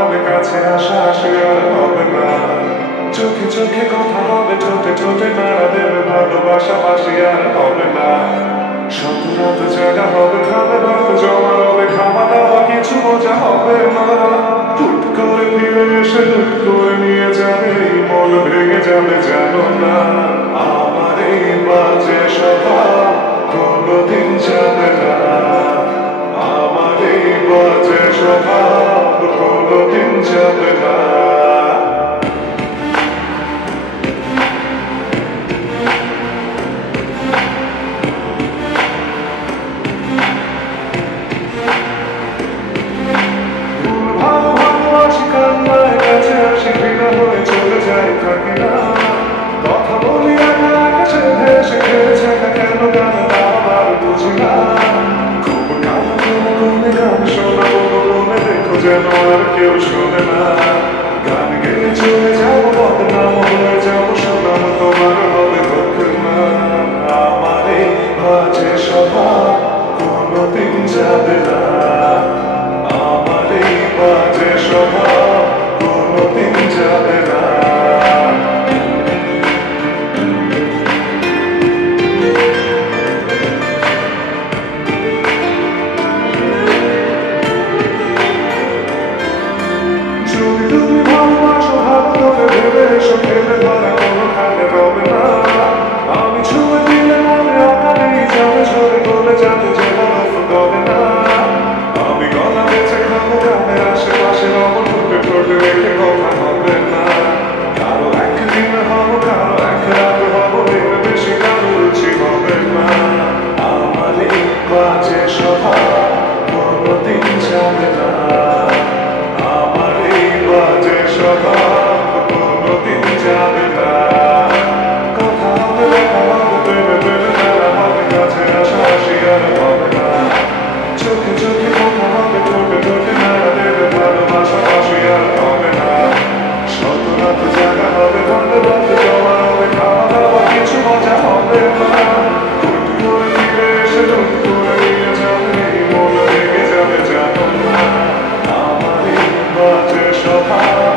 ভাবে কাছে আসা আসে আর হবে না। চোখে চোখে কথা হবে, ঠোঁটে ঠোঁটে নাড়া দেবে ভালোবাসা বাসি আর হবে না। শত রাত জায়গা হবে, খাবে ভাত জমা হবে, খাওয়া দাওয়া কিছু মজা হবে না। হুট করে ফিরে এসে হুট করে নিয়ে যাবে, এই মন ভেঙে যাবে জানো না। আমার এই বাজে স্বভাব কোনোদিন যাবে না। আমার এই বাজে স্বভাব কোনোদিন যাবে না। থাকি না কথা বলি একা কাছে ভেসে খেয়েছে কেন গান আবার বুঝি না। খুব গান কোনে গান শোনাবো মনে দেখো যেন আর কেউ শোনে না। গান গেয়ে চলে যাবো বদনাম হয়ে যাবো শোনাবো তোমার হবে দুঃখ না। আমার এই বাজে স্বভাব কোনোদিন যাবে না। আমার এই বাজে স্বভাব কোনোদিন যাবে না। আমি ছুঁয়ে দিলে মনে অকালেই যাবে ঝরে গলে যাবে যে বরফ গলে না। আমি গলা বেঁচে খাবো গ্রামের আশেপাশে রবন ঠোঁটে ঠোঁটে রেখে কথা হবে না। কারো একদিন হবো কারো এক রাত হবো এর বেশি কারো রুচি হবে না। আমার এই বাজে স্বভাব কোনোদিন যাবে না। আমার এই বাজে স্বভাব কোনোদিন যাবে না। কথা হবে দেখা হবে প্রেমে প্রেমে মেলা হবে কাছে আসা আসি আর হবে না। চোখে চোখে কথা হবে ঠোঁটে ঠোঁটে নাড়া দেবে ভালোবাসা বাসি আর হবে না। শত রাত জায়গা হবে ভালো রাত জমা হবে খাওয়া দাওয়া কিছু মজা হবে না। হুট করে ফিরে এসে হুট করে নিয়ে যাবে এই মন ভেঙে যাবে জানো না। আমার এই বাজে স্বভাব